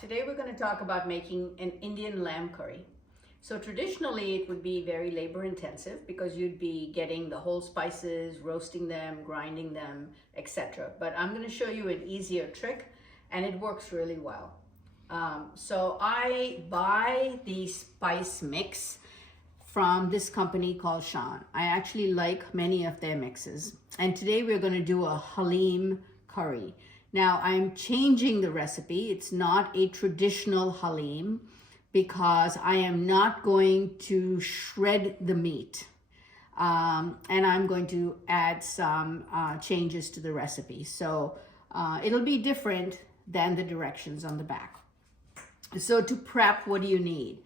Today we're going to talk about making an Indian lamb curry. So traditionally it would be very labor intensive because you'd be getting the whole spices, roasting them, grinding them, etc. But I'm going to show you an easier trick and it works really well. So I buy the spice mix from this company called Shan. I actually like many of their mixes. And today we're going to do a Halim curry. Now I'm changing the recipe. It's not a traditional Halim because I am not going to shred the meat. And I'm going to add some changes to the recipe. So it'll be different than the directions on the back. So to prep, what do you need?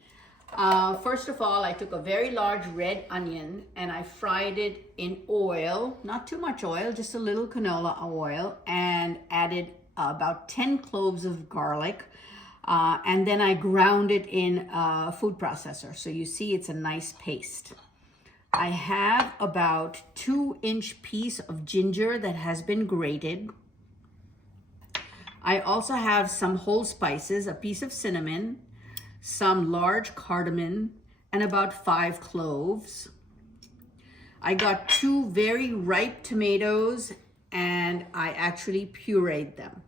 First of all, I took a very large red onion and I fried it in oil, not too much oil, just a little canola oil, and added about 10 cloves of garlic. And then I ground it in a food processor. So you see it's a nice paste. I have about 2-inch piece of ginger that has been grated. I also have some whole spices, a piece of cinnamon, some large cardamom, and about 5 cloves. I got 2 very ripe tomatoes and I actually pureed them.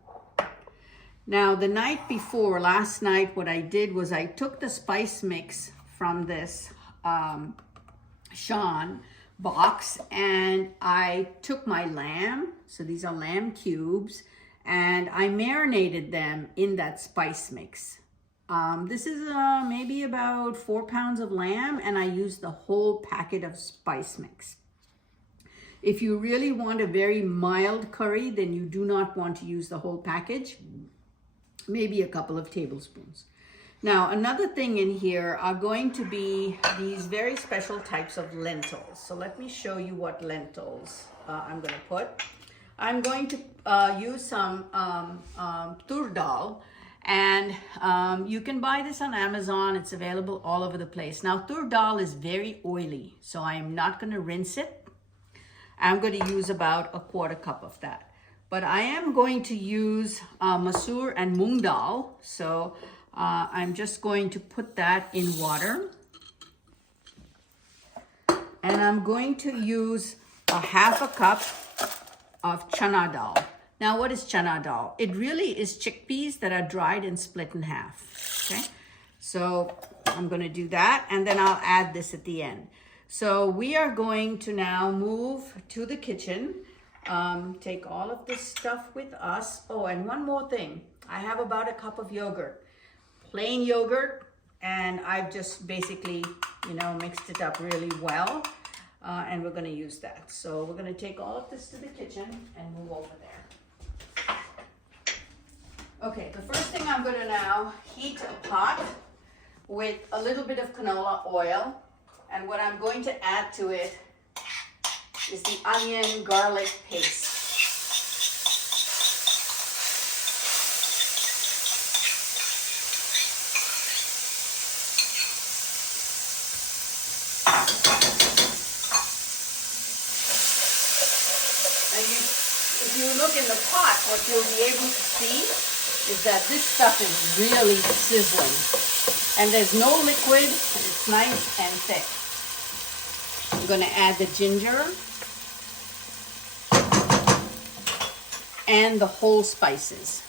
Now the night before, last night, what I did was I took the spice mix from this Shan box and I took my lamb, so these are lamb cubes, and I marinated them in that spice mix. This is maybe about 4 pounds of lamb and I used the whole packet of spice mix. If you really want a very mild curry, then you do not want to use the whole package, maybe a couple of tablespoons. Now, another thing in here are going to be these very special types of lentils. So let me show you what lentils I'm going to put. I'm going to use some tur dal. And you can buy this on Amazon. It's available all over the place. Now, tur dal is very oily, so I am not going to rinse it. I'm going to use about a 1/4 cup of that. But I am going to use masoor and moong dal. So I'm just going to put that in water. And I'm going to use a 1/2 cup of chana dal. Now, what is chana dal? It really is chickpeas that are dried and split in half, okay? So I'm gonna do that, and then I'll add this at the end. So we are going to now move to the kitchen, take all of this stuff with us. Oh, and one more thing. I have about a cup of yogurt, plain yogurt, and I've just basically, mixed it up really well, and we're gonna use that. So we're gonna take all of this to the kitchen and move over there. Okay, the first thing I'm going to now heat a pot with a little bit of canola oil, and what I'm going to add to it is the onion garlic paste. And if you look in the pot, what you'll be able to see is that this stuff is really sizzling and there's no liquid and it's nice and thick. I'm going to add the ginger and the whole spices.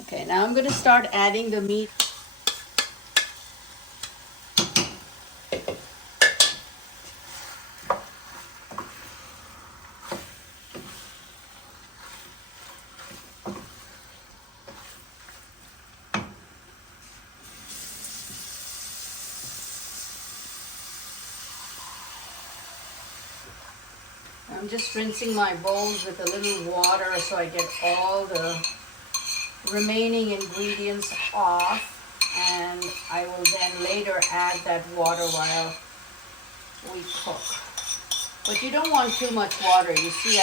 Okay, now I'm going to start adding the meat. I'm just rinsing my bowls with a little water so I get all the remaining ingredients off, and I will then later add that water while we cook. But you don't want too much water. You see,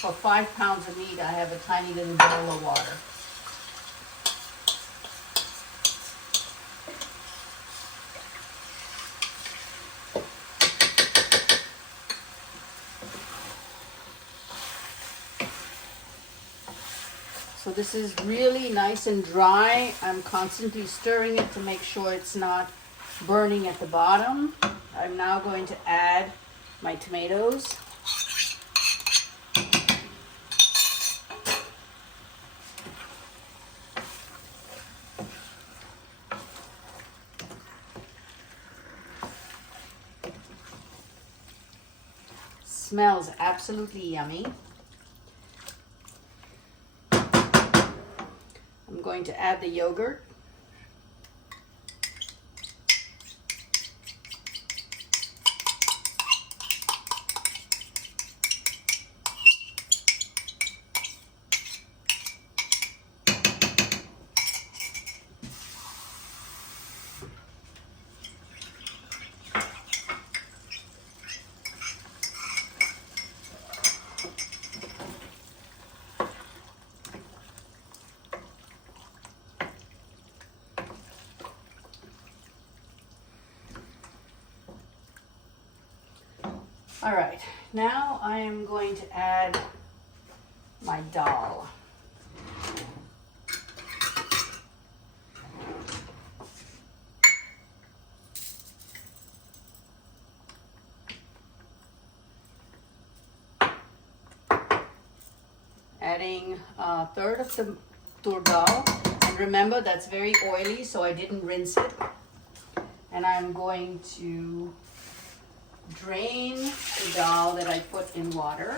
for 5 pounds of meat, I have a tiny little bowl of water. So this is really nice and dry. I'm constantly stirring it to make sure it's not burning at the bottom. I'm now going to add my tomatoes. Smells absolutely yummy. I'm going to add the yogurt. All right, now I am going to add my dal. Adding a third of the tur dal, and remember that's very oily, so I didn't rinse it. And I'm going to drain the dal that I put in water.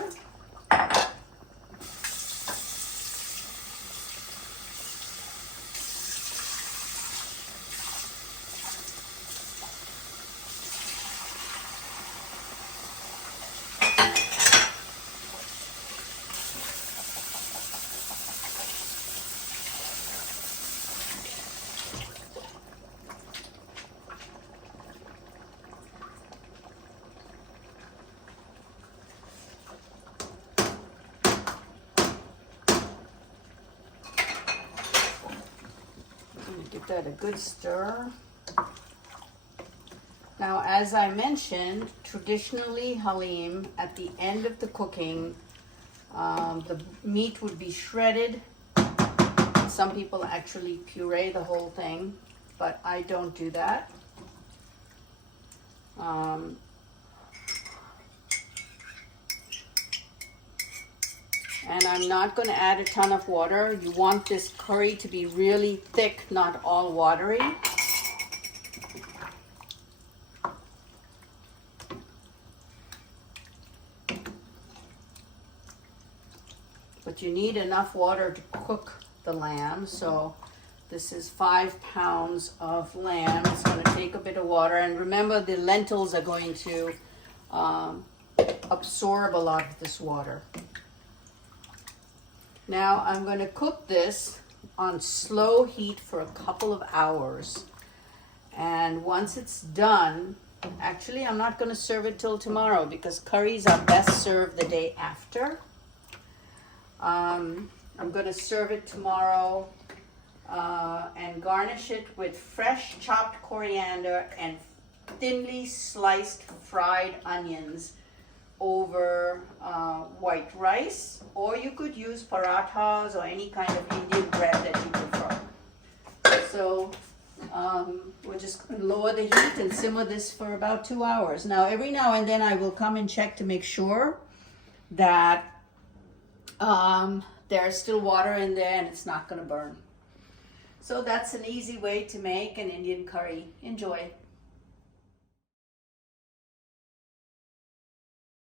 Give that a good stir. Now, as I mentioned, traditionally Halim, at the end of the cooking, the meat would be shredded. Some people actually puree the whole thing, but I don't do that. And I'm not going to add a ton of water. You want this curry to be really thick, not all watery. But you need enough water to cook the lamb. So this is 5 pounds of lamb. It's going to take a bit of water. And remember, the lentils are going to absorb a lot of this water. Now I'm going to cook this on slow heat for a couple of hours. And once it's done, actually I'm not going to serve it till tomorrow because curries are best served the day after. I'm going to serve it tomorrow and garnish it with fresh chopped coriander and thinly sliced fried onions over white rice, or you could use parathas or any kind of Indian bread that you prefer. So we're just going to lower the heat and simmer this for about 2 hours. Now, every now and then I will come and check to make sure that there's still water in there and it's not going to burn. So that's an easy way to make an Indian curry. Enjoy.